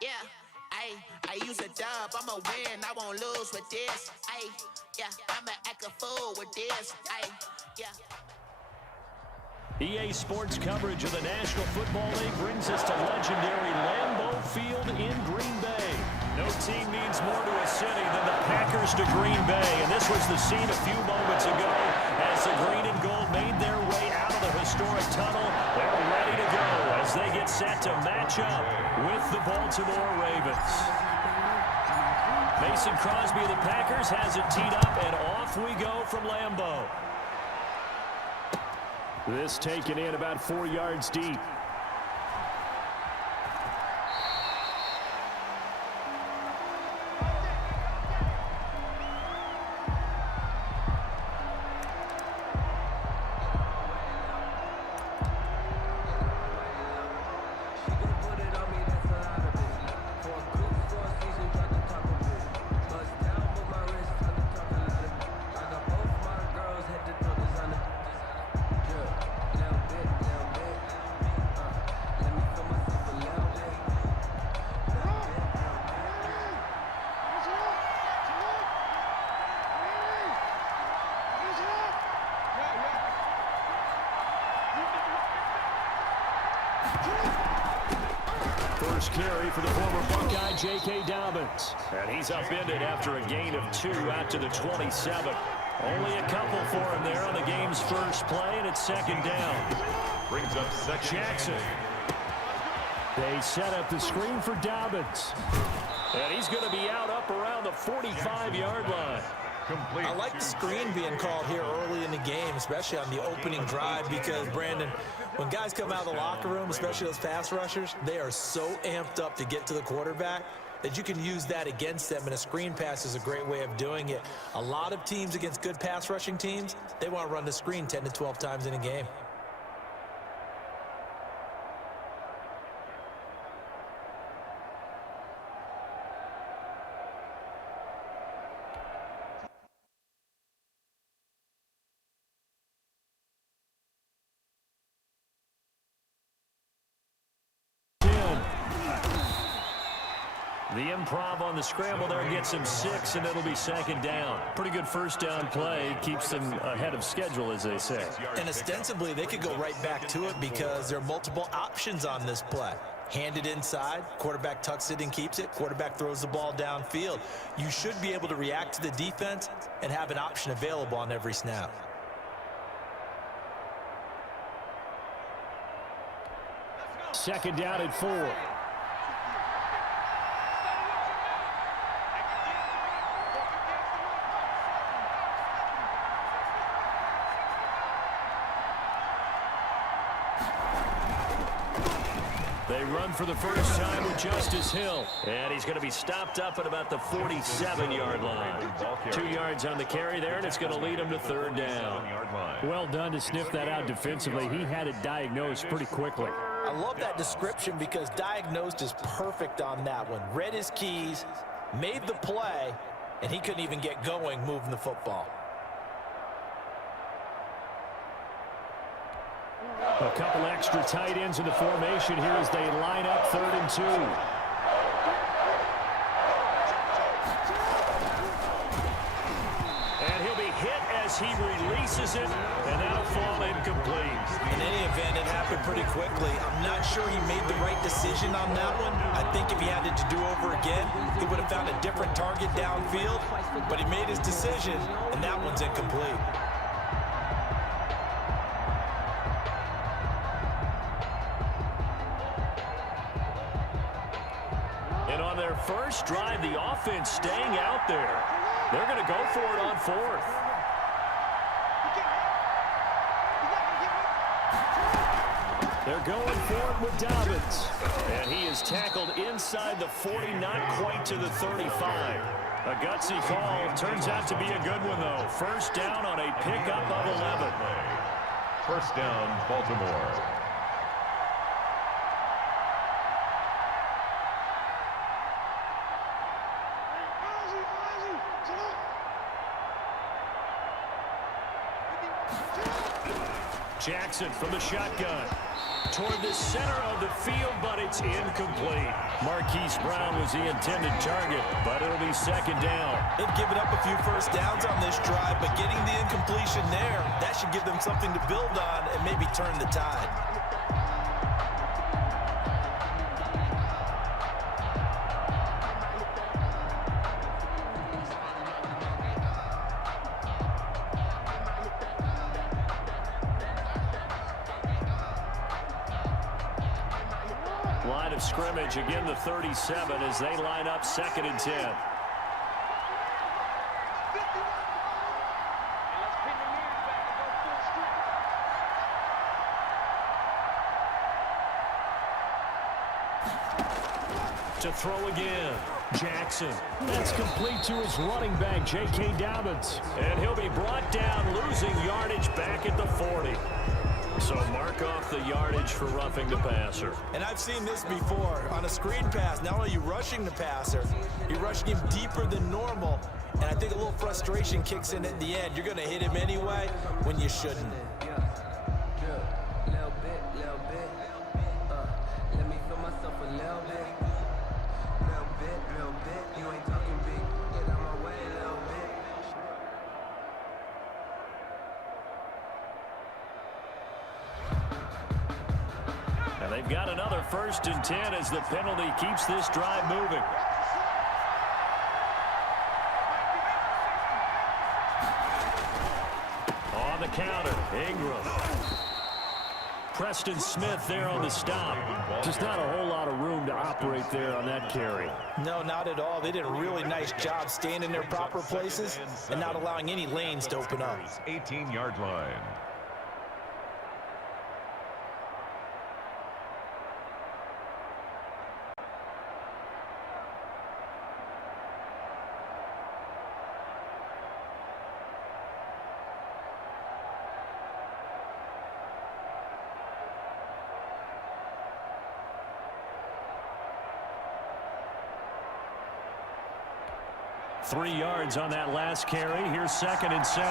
Yeah, I use a dub, I'ma win, I won't lose with this. Yeah, I'ma act a fool with this. Yeah. EA Sports coverage of the National Football League brings us to legendary Lambeau Field in Green Bay. No team means more to a city than the Packers to Green Bay, and this was the scene a few moments ago as the green and gold made their way out of the historic tunnel. They're ready to go as they get set to match up with the Baltimore Ravens. Mason Crosby of the Packers has it teed up, and off we go from Lambeau. This taken in about 4 yards deep. First carry for the former Buckeye, J.K. Dobbins. And he's upended after a gain of 2 out to the 27. Only a couple for him there on the game's first play, and it's second down. Brings up second. Jackson. They set up the screen for Dobbins. And he's going to be out up around the 45-yard line. Complete. I like the screen being called here early in the game, especially on the opening drive, because, Brandon, when guys come out of the locker room, especially those pass rushers, they are so amped up to get to the quarterback that you can use that against them, and a screen pass is a great way of doing it. A lot of teams against good pass rushing teams, they want to run the screen 10 to 12 times in a game. The improv on the scramble there gets him 6, and it'll be second down. Pretty good first down play. Keeps them ahead of schedule, as they say. And ostensibly, they could go right back to it because there are multiple options on this play. Hand it inside, quarterback tucks it and keeps it, quarterback throws the ball downfield. You should be able to react to the defense and have an option available on every snap. Second down at 4. They run for the first time with Justice Hill. And he's going to be stopped up at about the 47-yard line. 2 yards on the carry there, and it's going to lead him to third down. Well done to sniff that out defensively. He had it diagnosed pretty quickly. I love that description because diagnosed is perfect on that one. Read his keys, made the play, and he couldn't even get going moving the football. A couple extra tight ends in the formation here as they line up 3rd and 2. And he'll be hit as he releases it, and that'll fall incomplete. In any event, it happened pretty quickly. I'm not sure he made the right decision on that one. I think if he had it to do over again, he would have found a different target downfield. But he made his decision, and that one's incomplete. And on their first drive, the offense staying out there. They're going to go for it on 4th. They're going for it with Dobbins. And he is tackled inside the 40, not quite to the 35. A gutsy call. Turns out to be a good one, though. First down on a pickup of 11. First down, Baltimore. Jackson from the shotgun. Toward the center of the field, but it's incomplete. Marquise Brown was the intended target, but it'll be second down. They've given up a few first downs on this drive, but getting the incompletion there, that should give them something to build on and maybe turn the tide. Line of scrimmage, again the 37 as they line up 2nd and 10. To throw again, Jackson. That's complete to his running back, J.K. Dobbins. And he'll be brought down, losing yardage back at the 40. So mark off the yardage for roughing the passer. And I've seen this before. On a screen pass, not only are you rushing the passer, you're rushing him deeper than normal. And I think a little frustration kicks in at the end. You're going to hit him anyway when you shouldn't. Let me feel myself a little bit. You ain't talking big. Get out my way a little bit. And they've got another 1st and 10 as the penalty keeps this drive moving. On the counter, Ingram. Preston Smith there on the stop. Just not a whole lot of room to operate there on that carry. No, not at all. They did a really nice job staying in their proper places and not allowing any lanes to open up. 18-yard line. Three yards on that last carry. Here's 2nd and 7.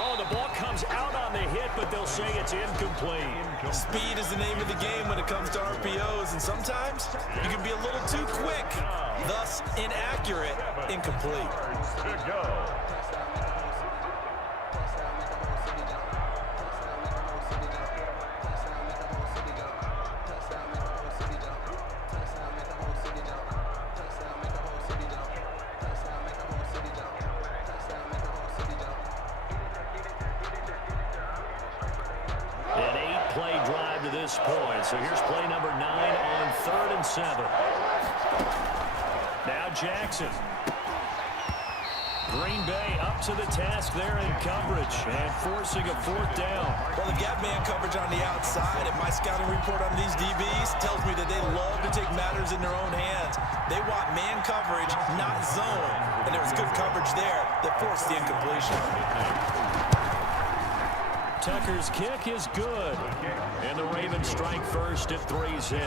Oh, the ball comes out on the hit, but they'll say it's incomplete. Speed is the name of the game when it comes to RPOs, and sometimes you can be a little too quick, thus inaccurate, incomplete. To go. Point. So here's play number 9 on 3rd and 7. Now Jackson. Green Bay up to the task there in coverage and forcing a 4th down. Well, the gap man coverage on the outside, and my scouting report on these DBs tells me that they love to take matters in their own hands. They want man coverage, not zone. And there was good coverage there that forced the incompletion. Tucker's kick is good. And the Ravens strike first at 3-zip.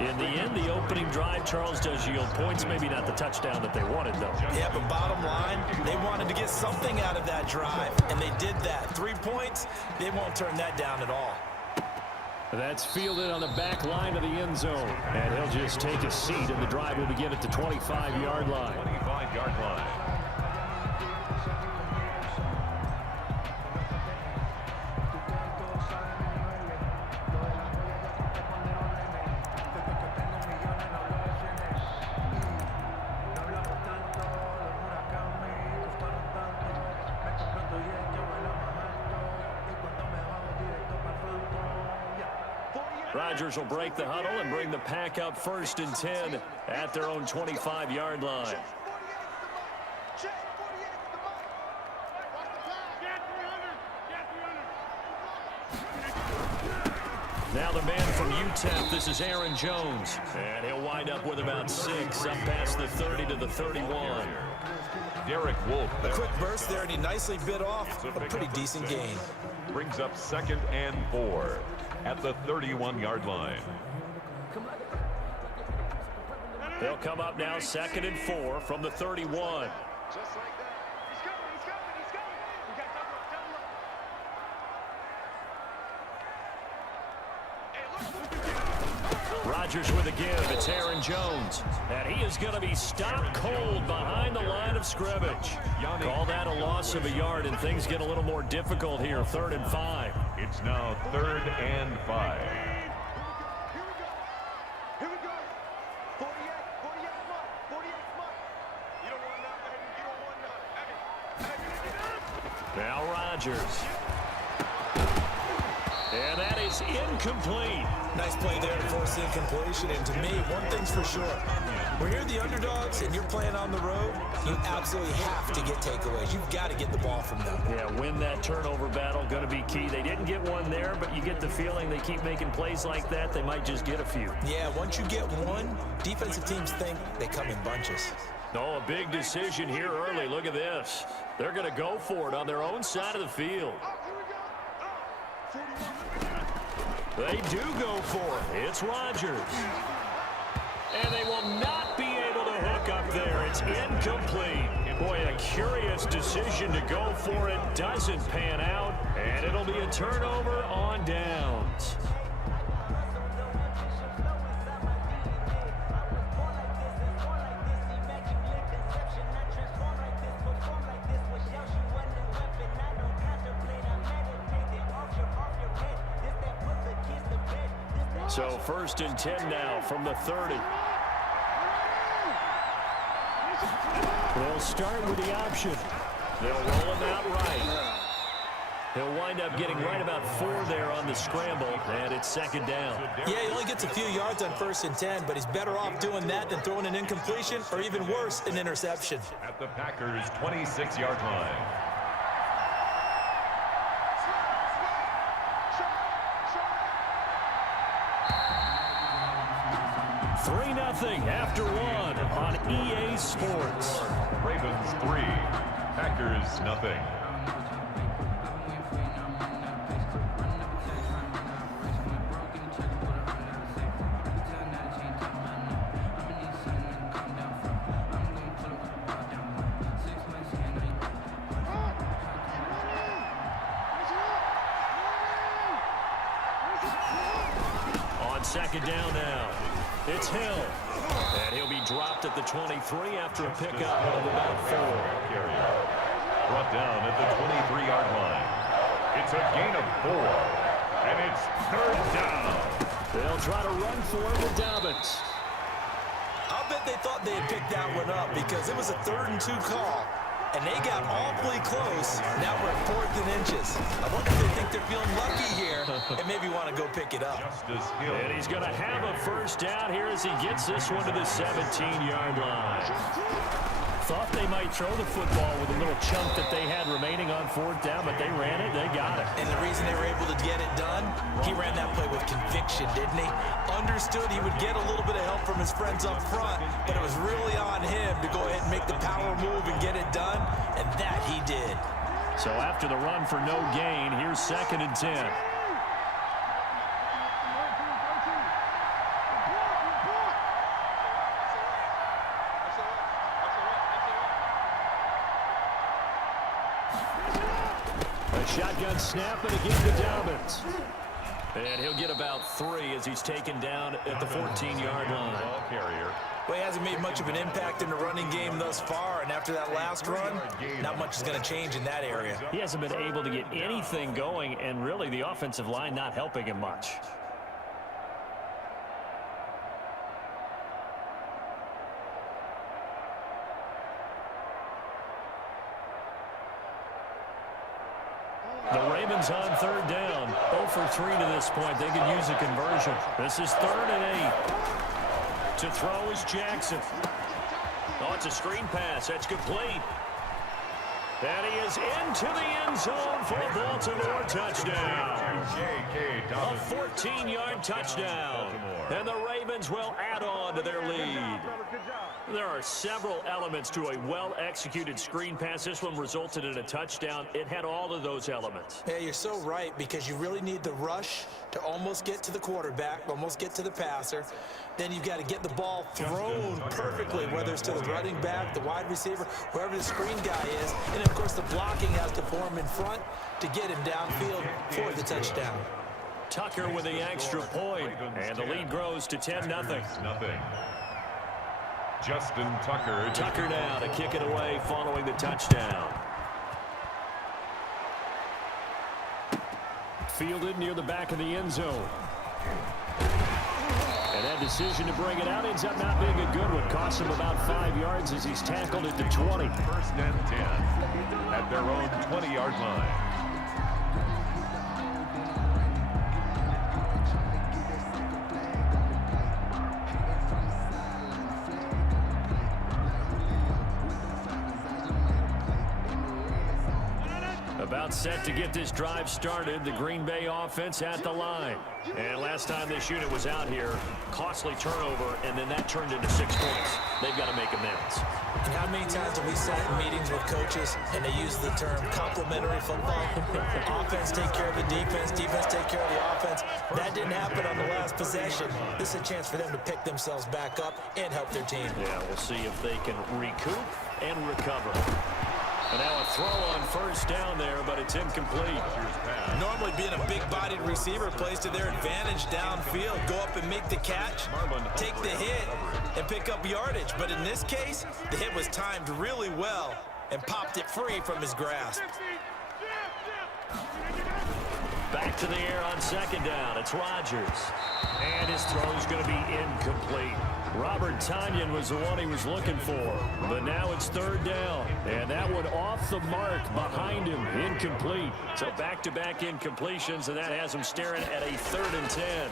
In the end, the opening drive, Charles, does yield points. Maybe not the touchdown that they wanted, though. Yeah, but bottom line, they wanted to get something out of that drive, and they did that. 3 points, they won't turn that down at all. That's fielded on the back line of the end zone. And he'll just take a seat, and the drive will begin at the 25-yard line. 25-yard line. Rodgers will break the huddle and bring the pack up 1st and 10 at their own 25-yard line. Now the man from UTEP, this is Aaron Jones. And he'll wind up with about 6, up past the 30 to the 31. Derek Wolfe. A quick burst there, and he nicely bit off a pretty decent gain. Brings up 2nd and 4 at the 31-yard line. They'll come up now 2nd and 4 from the 31. Rodgers with a give. It's Aaron Jones. And he is going to be stopped cold behind the line of scrimmage. Call that a loss of a yard, and things get a little more difficult here. 3rd and 5. It's now 3rd and 5. Now Rodgers. And that is incomplete. Nice play there to force the incompletion. And to me, one thing's for sure. When you're the underdogs and you're playing on the road, you absolutely have to get takeaways. You've got to get the ball from them. Yeah, win that turnover battle, going to be key. They didn't get one there, but you get the feeling they keep making plays like that, they might just get a few. Yeah, once you get one, defensive teams think they come in bunches. No, a big decision here early. Look at this. They're going to go for it on their own side of the field. They do go for it. It's Rodgers. And they will not be able to hook up there. It's incomplete. Boy, a curious decision to go for it. Doesn't pan out. And it'll be a turnover on downs. So 1st and 10 now from the 30. They'll start with the option. They'll roll him out right. He'll wind up getting right about 4 there on the scramble, and it's 2nd down. Yeah, he only gets a few yards on 1st and 10, but he's better off doing that than throwing an incompletion or even worse, an interception. At the Packers' 26-yard line. 3-0 after 1 on EA Sports. Ravens 3, Packers nothing. On 2nd down now. It's Hill. And he'll be dropped at the 23 after a pickup of about 4. Brought down at the 23-yard line. It's a gain of 4. And it's 3rd down. They'll try to run for it with Dobbins. I'll bet they thought they had picked that one up because it was a 3rd and 2 call. And they got awfully close. Now we're at 4th and inches. I wonder if they think they're feeling lucky here and maybe want to go pick it up. And he's going to have a 1st down here as he gets this one to the 17-yard line. Thought they might throw the football with a little chunk that they had remaining on 4th down, but they ran it, they got it. And the reason they were able to get it done, he ran that play with conviction, didn't he? Understood he would get a little bit of help from his friends up front, but it was really on him to go ahead and make the power move and get it done, and that he did. So after the run for no gain, here's 2nd and 10. Shotgun snap and again to Dobbins. And he'll get about 3 as he's taken down at the 14-yard line. Well, he hasn't made much of an impact in the running game thus far, and after that last run, not much is going to change in that area. He hasn't been able to get anything going, and really the offensive line not helping him much. The Ravens on 3rd down. 0 for 3 to this point. They could use a conversion. This is 3rd and 8. To throw is Jackson. Oh, it's a screen pass. That's complete. And he is into the end zone for a Baltimore touchdown. A 14-yard touchdown. And the Ravens will add on to their lead. There are several elements to a well-executed screen pass. This one resulted in a touchdown. It had all of those elements. Yeah, you're so right, because you really need the rush to almost get to the quarterback, almost get to the passer. Then you've got to get the ball thrown perfectly, whether it's to the running back, the wide receiver, wherever the screen guy is. And, of course, the blocking has to form in front to get him downfield for the touchdown. Tucker with the extra point, and the lead grows to 10-0. Justin Tucker. Tucker now to kick it away following the touchdown. Fielded near the back of the end zone. And that decision to bring it out ends up not being a good one. Costs him about 5 yards as he's tackled at the 20. First and 10 at their own 20-yard line. About set to get this drive started. The Green Bay offense at the line. And last time this unit was out here, costly turnover, and then that turned into 6 points. They've got to make amends. And how many times have we sat in meetings with coaches and they use the term complementary football? Offense take care of the defense, defense take care of the offense. That didn't happen on the last possession. This is a chance for them to pick themselves back up and help their team. Yeah, we'll see if they can recoup and recover. And now a throw on first down there, but it's incomplete. Normally being a big-bodied receiver plays to their advantage downfield. Go up and make the catch, take the hit, and pick up yardage. But in this case, the hit was timed really well and popped it free from his grasp. Back to the air on second down. It's Rodgers. And his throw's going to be incomplete. Robert Tonyan was the one he was looking for. But now it's third down. And that one off the mark behind him. Incomplete. So back-to-back incompletions, and that has him staring at a 3rd and 10.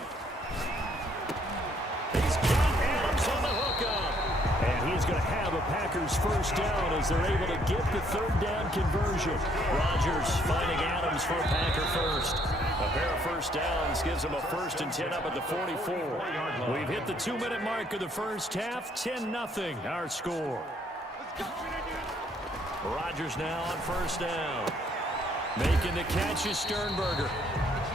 He's got Adams on the hookup. And he's going to have a Packers first down as they're able to get the 3rd down conversion. Rodgers finding Adams for a Packer first. A pair of first downs gives them a 1st and 10 up at the 44. We've hit the 2-minute mark of the first half. 10-0 our score. Rodgers now on first down. Making the catch is Sternberger.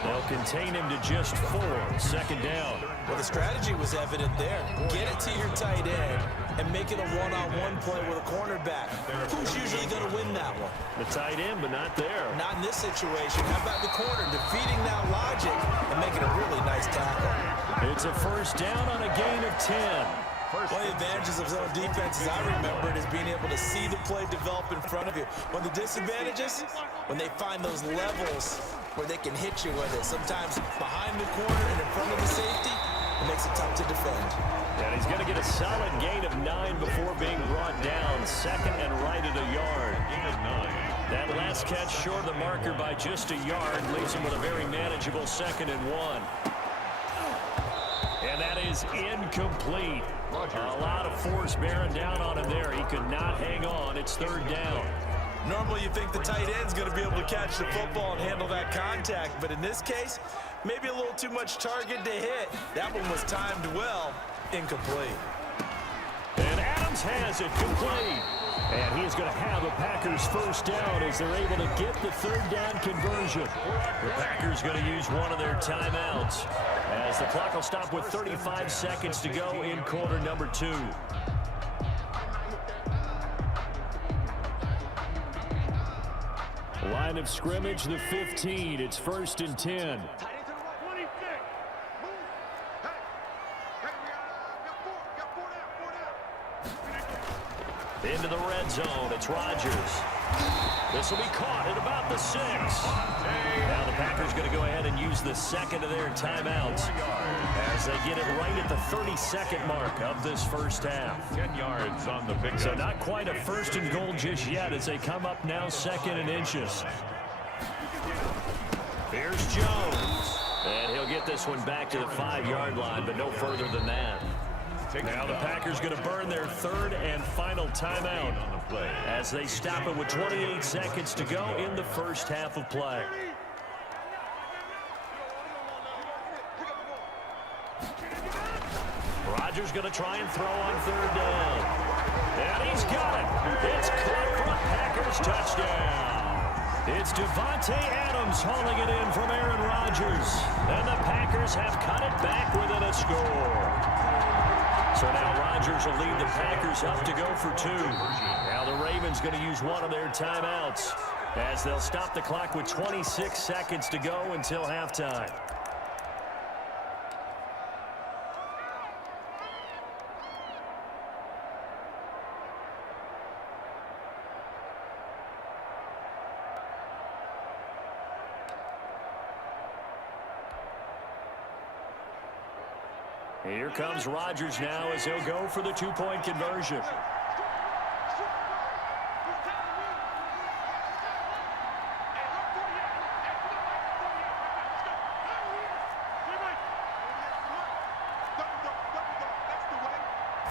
They'll contain him to just 4. Second down. Well, the strategy was evident there. Get it to your tight end and make it a one-on-one play with a cornerback. Who's usually going to win that one? The tight end, but not there. Not in this situation. How about the corner defeating that logic and making a really nice tackle? It's a first down on a gain of 10. One of the advantages of zone defense, as I remember it, is being able to see the play develop in front of you. One of the disadvantages, when they find those levels where they can hit you with it, sometimes behind the corner and in front of the safety, it makes it tough to defend. And he's going to get a solid gain of 9 before being brought down. 2nd and right at a yard. That last catch short of the marker by just a yard leaves him with a very manageable 2nd and 1. And that is incomplete. A lot of force bearing down on him there. He could not hang on. It's 3rd down. Normally you think the tight end's going to be able to catch the football and handle that contact, but in this case, maybe a little too much target to hit. That one was timed well. Incomplete. And Adams has it complete. And he's going to have a Packers first down as they're able to get the 3rd down conversion. The Packers going to use one of their timeouts as the clock will stop with 35 seconds to go in quarter number 2. Line of scrimmage, the 15. It's 1st and 10. Into the red zone. It's Rodgers. This will be caught at about the 6. Now the Packers going to go ahead and use the 2nd of their timeouts as they get it right at the 32nd mark of this first half. 10 yards on the pickup. So not quite a 1st and goal just yet as they come up now 2nd and inches. Here's Jones. And he'll get this one back to the 5-yard line, but no further than that. Now the Packers going to burn their 3rd and final timeout as they stop it with 28 seconds to go in the first half of play. Rodgers going to try and throw on 3rd down. And he's got it. It's caught for a Packers touchdown. It's Devontae Adams hauling it in from Aaron Rodgers. And the Packers have cut it back within a score. So now Rodgers will lead the Packers up to go for 2. Now the Ravens going to use one of their timeouts as they'll stop the clock with 26 seconds to go until halftime. Here comes Rodgers now as he'll go for the two-point conversion.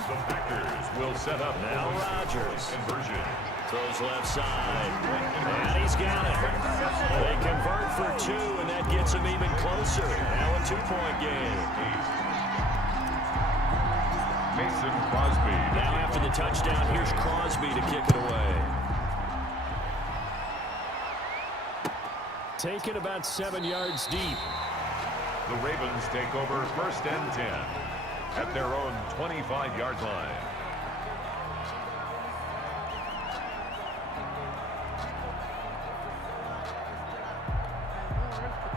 The Packers will set up Now Rodgers. Conversion. Throws left side. And he's got it. They convert for two, and that gets him even closer. Now a two-point game. Mason Crosby. Now after the touchdown, here's Crosby to kick it away. Taken about 7 yards deep. The Ravens take over 1st and 10 at their own 25-yard line.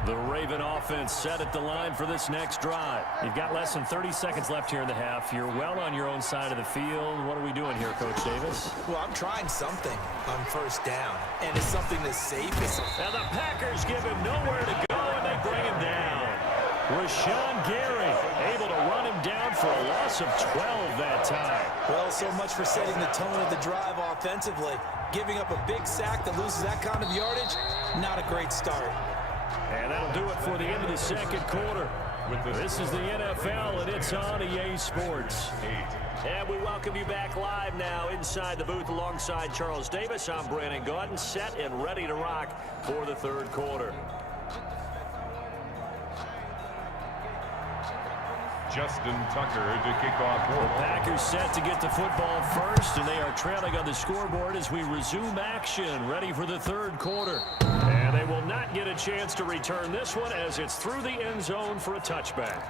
The Raven offense set at the line for this next drive. You've got less than 30 seconds left here in the half. You're well on your own side of the field. What are we doing here, Coach Davis? Well, I'm trying something on 1st down, and it's something that's safe. And the Packers give him nowhere to go, and they bring him down. Rashawn Gary able to run him down for a loss of 12 that time. Well, so much for setting the tone of the drive offensively. Giving up a big sack that loses that kind of yardage, not a great start. And that'll do it for the end of the second quarter. This is the NFL, and it's on EA Sports. And we welcome you back live now inside the booth alongside Charles Davis. I'm Brandon Gaudin, set and ready to rock for the third quarter. Justin Tucker to kick off. The Packers set to get the football first, and they are trailing on the scoreboard as we resume action, ready for the third quarter. And they will not get a chance to return this one as it's through the end zone for a touchback.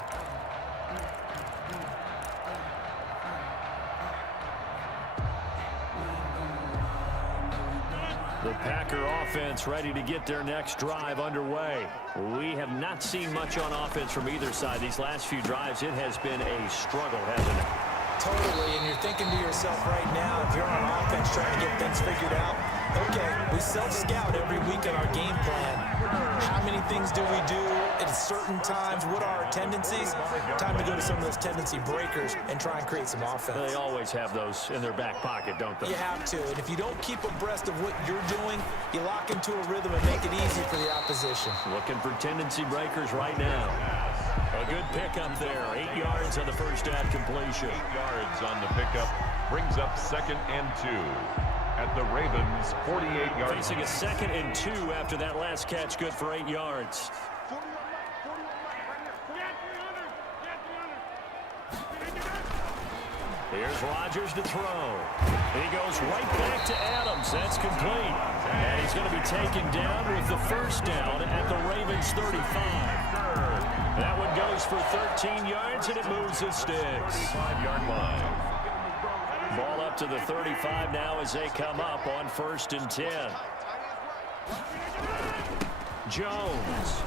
The Packer offense ready to get their next drive underway. We have not seen much on offense from either side. These last few drives, it has been a struggle, hasn't it? Totally, and you're thinking to yourself right now, if you're on offense trying to get things figured out, okay, we self-scout every week on our game plan. How many things do we do at certain times? What are our tendencies? Time to go to some of those tendency breakers and try and create some offense. They always have those in their back pocket, don't they? You have to, and if you don't keep abreast of what you're doing, you lock into a rhythm and make it easy for the opposition. Looking for tendency breakers right now. A good pickup there. 8 yards on the first down completion. 8 yards on the pickup brings up 2nd and 2 at the Ravens' 48-yard line. Facing a 2nd and 2 after that last catch, good for 8 yards. Here's Rodgers to throw. He goes right back to Adams. That's complete. And he's going to be taken down with the first down at the Ravens' 35. That one goes for 13 yards, and it moves the sticks. 35-yard line. Ball up to the 35 now as they come up on 1st and 10. Jones.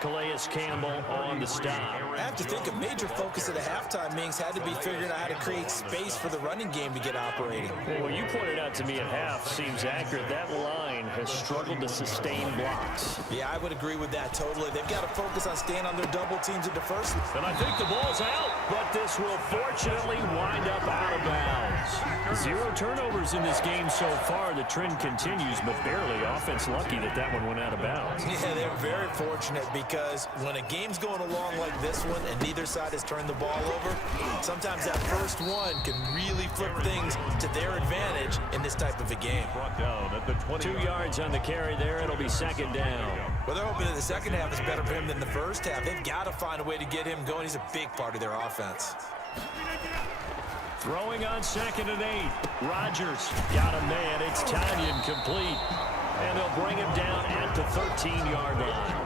Calais Campbell on the stop. I have to think a major focus of the halftime meetings had to be figuring out how to create space for the running game to get operating. Well, you pointed out to me at half seems accurate. That line has struggled to sustain blocks. Yeah, I would agree with that totally. They've got to focus on staying on their double teams at the first. And I think the ball's out, but this will fortunately wind up out of bounds. 0 turnovers in this game so far. The trend continues, but barely. Offense lucky that that one went out of bounds. Yeah, they're very fortunate because when a game's going along like this one and neither side has turned the ball over, sometimes that first one can really flip things to their advantage in this type of a game. Brought down at the 20. 2 yards on the carry there. It'll be 2nd down. Well, they're hoping that the second half is better for him than the first half. They've got to find a way to get him going. He's a big part of their offense. Throwing on 2nd and 8. Rodgers got a man. It's Tanyan complete. And they'll bring him down at the 13-yard line.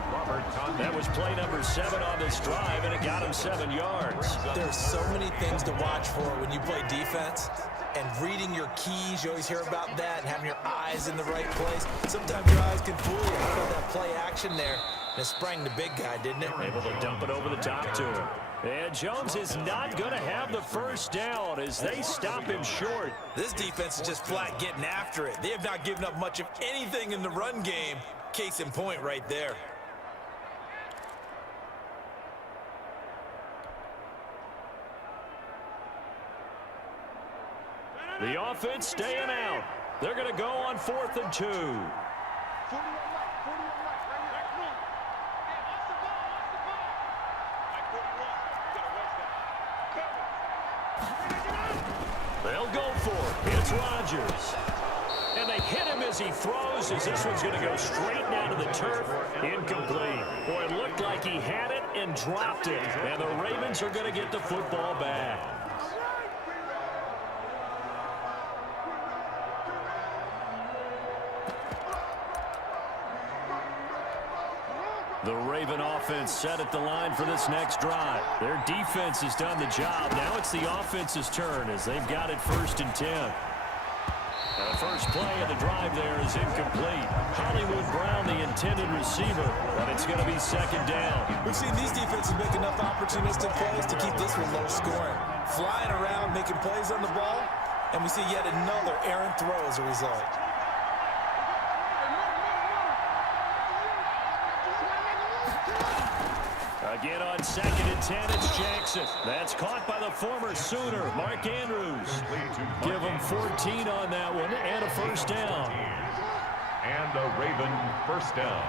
That was play number 7 on this drive, and it got him 7 yards. There's so many things to watch for when you play defense. And reading your keys, you always hear about that, and having your eyes in the right place. Sometimes your eyes can fool you. How about that play action there? And it sprang the big guy, didn't it? Able to dump it over the top to him. And Jones is not going to have the first down as they stop him short. This defense is just flat getting after it. They have not given up much of anything in the run game. Case in point right there. The offense staying out. They're going to go on 4th and 2. They'll go for it. It's Rodgers. And they hit him as he throws, as this one's going to go straight down to the turf. Incomplete. Boy, it looked like he had it and dropped it. And the Ravens are going to get the football back. The Raven offense set at the line for this next drive. Their defense has done the job. Now it's the offense's turn as they've got it 1st and 10. The first play of the drive there is incomplete. Hollywood Brown, the intended receiver, but it's going to be 2nd down. We've seen these defenses make enough opportunistic plays to keep this one low scoring. Flying around, making plays on the ball, and we see yet another errant throw as a result. Again on 2nd and 10, it's Jackson. That's caught by the former Sooner, Mark Andrews. Give him 14 on that one and a 1st down. And a Raven 1st down.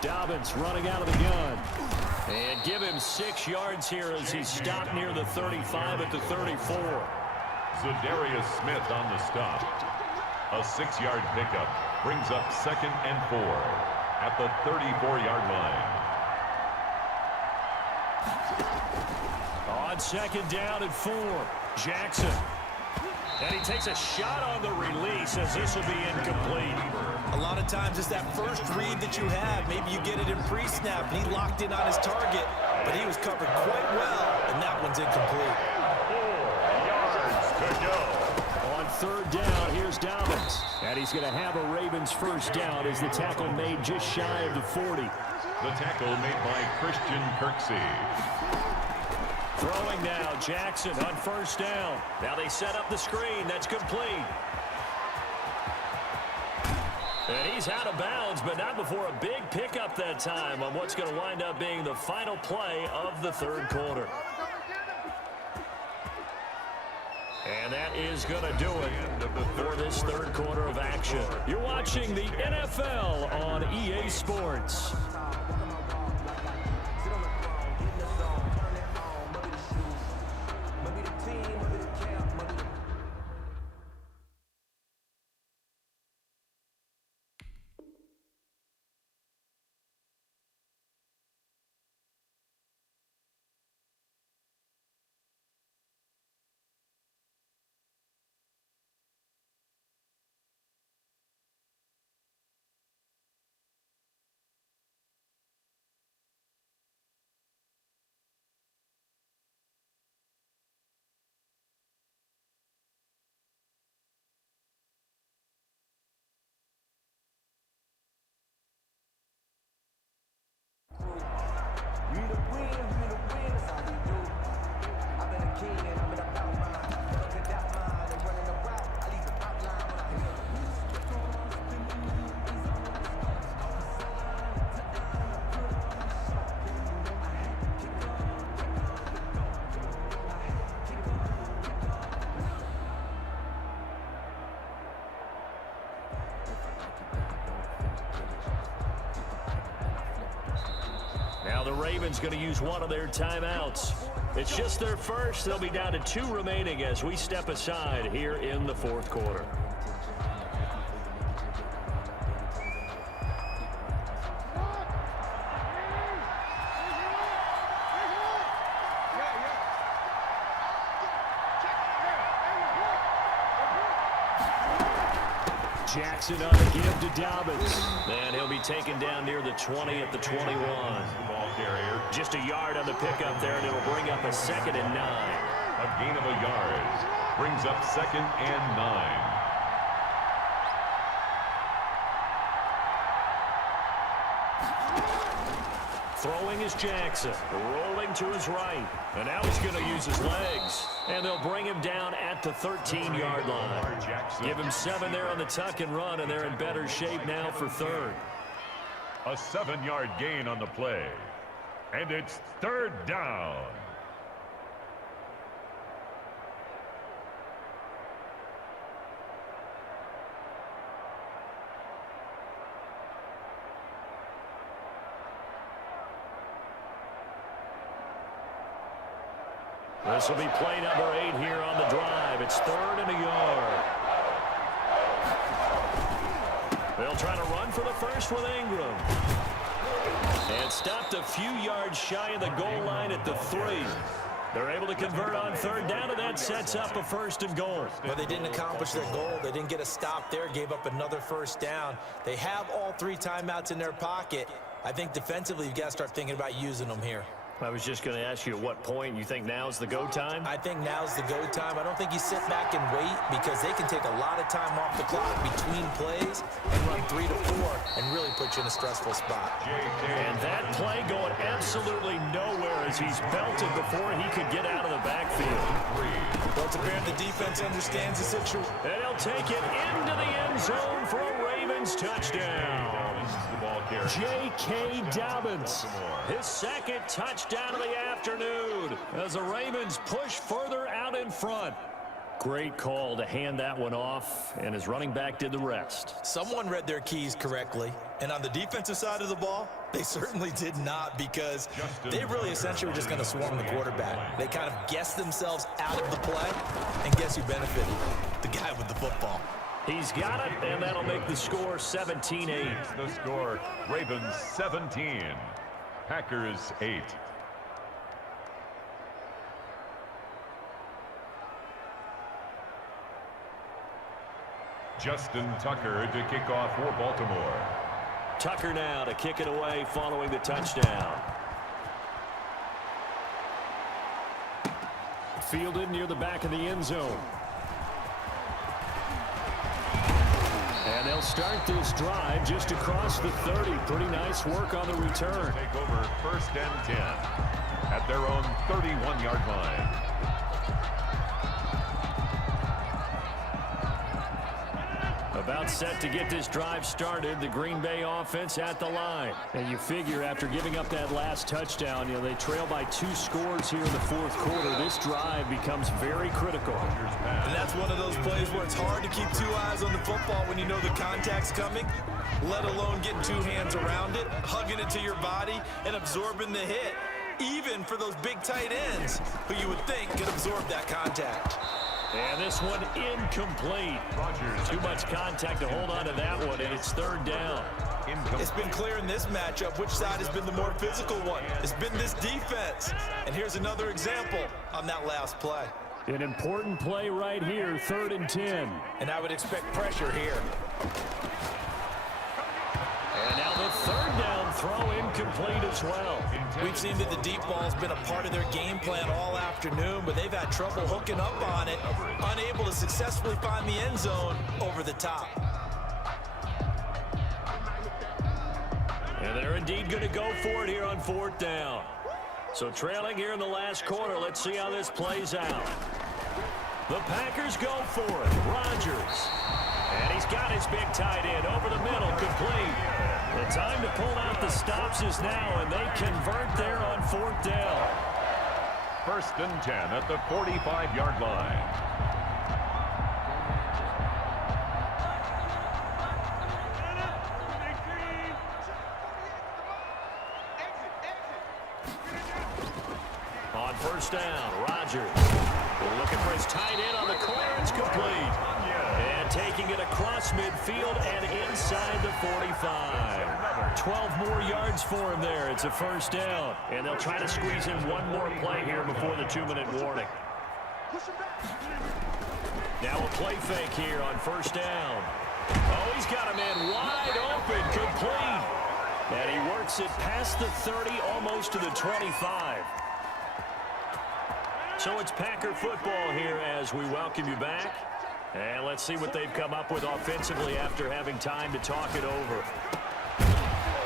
Dobbins running out of the gun. And give him 6 yards here as he's stopped near the 35 at the 34. Za'Darius Smith on the stop. A 6-yard pickup brings up 2nd and 4 at the 34-yard line. On 2nd down and 4, Jackson. And he takes a shot on the release as this will be incomplete. A lot of times it's that first read that you have. Maybe you get it in pre-snap, and he locked in on his target, but he was covered quite well, and that one's incomplete. 4 yards to go. On 3rd down, here's Dobbins. And he's going to have a Ravens 1st down as the tackle made just shy of the 40. The tackle made by Christian Kirksey. Throwing now, Jackson on 1st down. Now they set up the screen. That's complete. And he's out of bounds, but not before a big pickup that time on what's going to wind up being the final play of the 3rd quarter. And that is going to do it for this 3rd quarter of action. You're watching the NFL on EA Sports. Now the Ravens going to use one of their timeouts. It's just their first. They'll be down to 2 remaining as we step aside here in the 4th quarter. Jackson on the give to Dobbins. And he'll be taken down near the 20 at the 21. Ball carrier. Just a yard on the pickup there, and it'll bring up a 2nd and 9. A gain of a yard brings up 2nd and 9. Throwing is Jackson, rolling to his right, and now he's going to use his legs, and they'll bring him down at the 13-yard line. Give him 7 there on the tuck and run, and they're in better shape now for 3rd. A 7-yard gain on the play. And it's third down. This will be play number 8 here on the drive. It's 3rd and a yard. They'll try to run for the first with Ingram. And stopped a few yards shy of the goal line at the 3. They're able to convert on 3rd down, and that sets up a 1st and goal. Well, they didn't accomplish their goal. They didn't get a stop there, gave up another 1st down. They have all 3 timeouts in their pocket. I think defensively you've got to start thinking about using them here. I was just going to ask you at what point you think now's the go time? I think now's the go time. I don't think you sit back and wait because they can take a lot of time off the clock between plays and run 3 to 4 and really put you in a stressful spot. And that play going absolutely nowhere as he's belted before he could get out of the backfield. Well, it's apparent the defense understands the situation. And he'll take it into the end zone for a Ravens touchdown. J.K. Dobbins, his 2nd touchdown of the afternoon as the Ravens push further out in front. Great call to hand that one off, and his running back did the rest. Someone read their keys correctly, and on the defensive side of the ball, they certainly did not because they really essentially were just going to swarm the quarterback. They kind of guessed themselves out of the play, and guess who benefited? The guy with the football. He's got it, and that'll make the score 17-8. The score, Ravens 17, Packers 8. Justin Tucker to kick off for Baltimore. Tucker now to kick it away following the touchdown. Fielded near the back of the end zone. And they'll start this drive just across the 30. Pretty nice work on the return. Take over 1st and 10 at their own 31-yard line. About set to get this drive started. The Green Bay offense at the line. And you figure after giving up that last touchdown, they trail by 2 scores here in the 4th quarter. This drive becomes very critical. And that's one of those plays where it's hard to keep 2 eyes on the football when you know the contact's coming, let alone getting 2 hands around it, hugging it to your body, and absorbing the hit, even for those big tight ends who you would think could absorb that contact. And this one incomplete. Too much contact to hold on to that one, and it's 3rd down. It's been clear in this matchup which side has been the more physical one. It's been this defense. And here's another example on that last play. An important play right here, 3rd and 10. And I would expect pressure here. And now the 3rd down throw incomplete as well. We've seen that the deep ball has been a part of their game plan all afternoon, but they've had trouble hooking up on it, unable to successfully find the end zone over the top. And they're indeed going to go for it here on 4th down. So trailing here in the last quarter, let's see how this plays out. The Packers go for it. Rodgers. And he's got his big tight end over the middle, complete. The time to pull out the stops is now, and they convert there on 4th down. 1st and 10 at the 45-yard line. On 1st down, Rodgers. Looking for his tight end on the corner. It's complete. And taking it across midfield and inside the 45. 12 more yards for him there. It's a 1st down. And they'll try to squeeze in one more play here before the 2-minute warning. Now a play fake here on 1st down. Oh, he's got a man wide open, complete. And he works it past the 30, almost to the 25. So it's Packer football here as we welcome you back. And let's see what they've come up with offensively after having time to talk it over.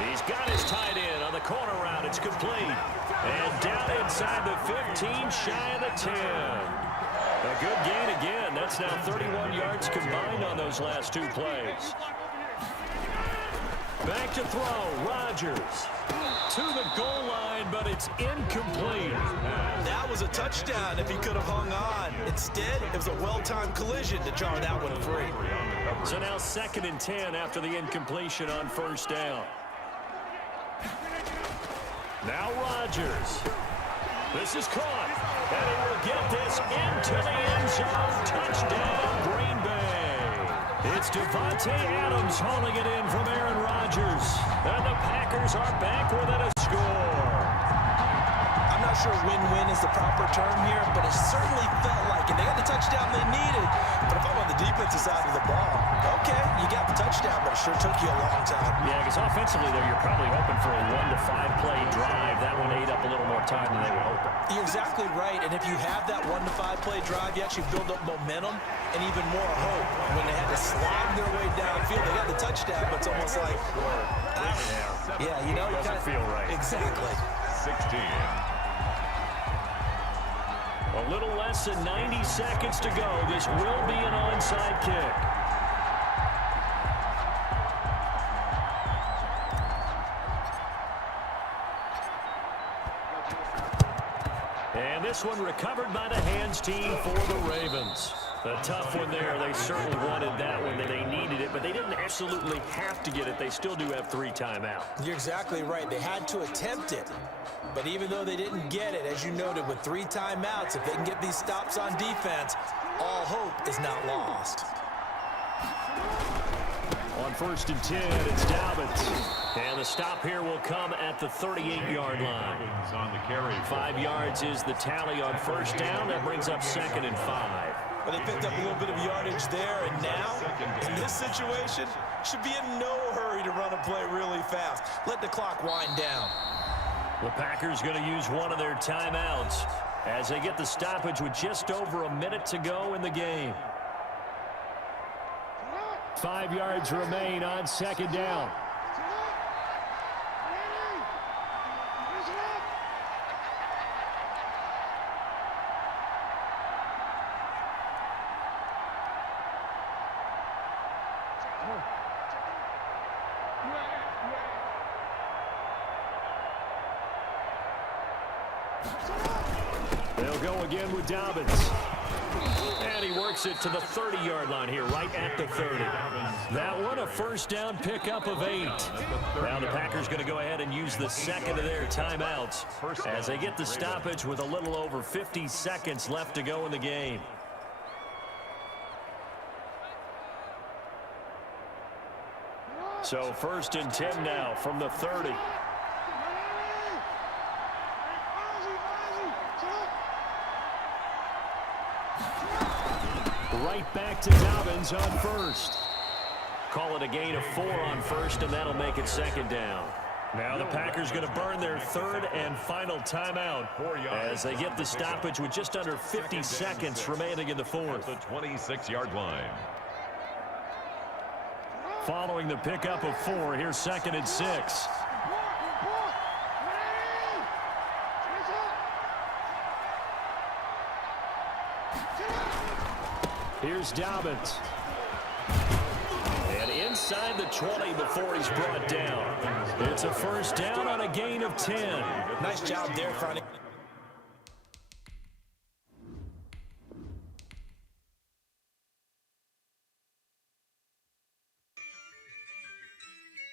He's got his tight end on the corner route. It's complete. And down inside the 15, shy of the 10. A good gain again. That's now 31 yards combined on those last 2 plays. Back to throw, Rodgers. To the goal line, but it's incomplete. That was a touchdown if he could have hung on. Instead, it was a well-timed collision to jar that one free. So now 2nd and 10 after the incompletion on 1st down. Now Rodgers. This is caught. And he will get this into the end zone. Touchdown, Green Bay. It's Devontae Adams hauling it in from Aaron Rodgers. And the Packers are back within a score. I'm not sure win-win is the proper term here, but it certainly felt like it. They got the touchdown they needed. But if I'm on the defensive side of the ball, okay, you got the touchdown, but it sure took you a long time. Yeah, because offensively, though, you're probably hoping for a 1 to 5 play drive. That one ate up a little more time than they were hoping. You're exactly right, and if you have that 1 to 5 play drive, you actually build up momentum and even more hope. When they had to slide their way downfield, they got the touchdown, but it's almost like, yeah, you know, doesn't feel right. Exactly. 16. A little less than 90 seconds to go. This will be an onside kick. And this one recovered by the hands team for the Ravens. A tough one there. They certainly wanted that one. They needed it, but they didn't absolutely have to get it. They still do have 3 timeouts. You're exactly right. They had to attempt it. But even though they didn't get it, as you noted, with 3 timeouts, if they can get these stops on defense, all hope is not lost. On 1st and 10, it's Dobbins. And the stop here will come at the 38-yard line. On the carry. 5 yards is the tally on 1st down. That brings up 2nd and 5. But they picked up a little bit of yardage there, and now, in this situation, should be in no hurry to run a play really fast. Let the clock wind down. The Packers going to use one of their timeouts as they get the stoppage with just over a minute to go in the game. 5 yards remain on 2nd down. They'll go again with Dobbins. And he works it to the 30-yard line here, right at the 30. That one, a 1st down pickup of 8. Now the Packers going to go ahead and use the 2nd of their timeouts as they get the stoppage with a little over 50 seconds left to go in the game. So 1st and 10 now from the 30. Right back to Dobbins on 1st. Call it a gain of 4 on 1st, and that'll make it 2nd down. Now the Packers going to burn their 3rd and final timeout as they get the stoppage with just under 50 seconds remaining in the 4th. The 26-yard line. Following the pickup of 4, here's 2nd and 6. Here's Dobbins. And inside the 20 before he's brought down. It's a 1st down on a gain of 10. Nice job there finding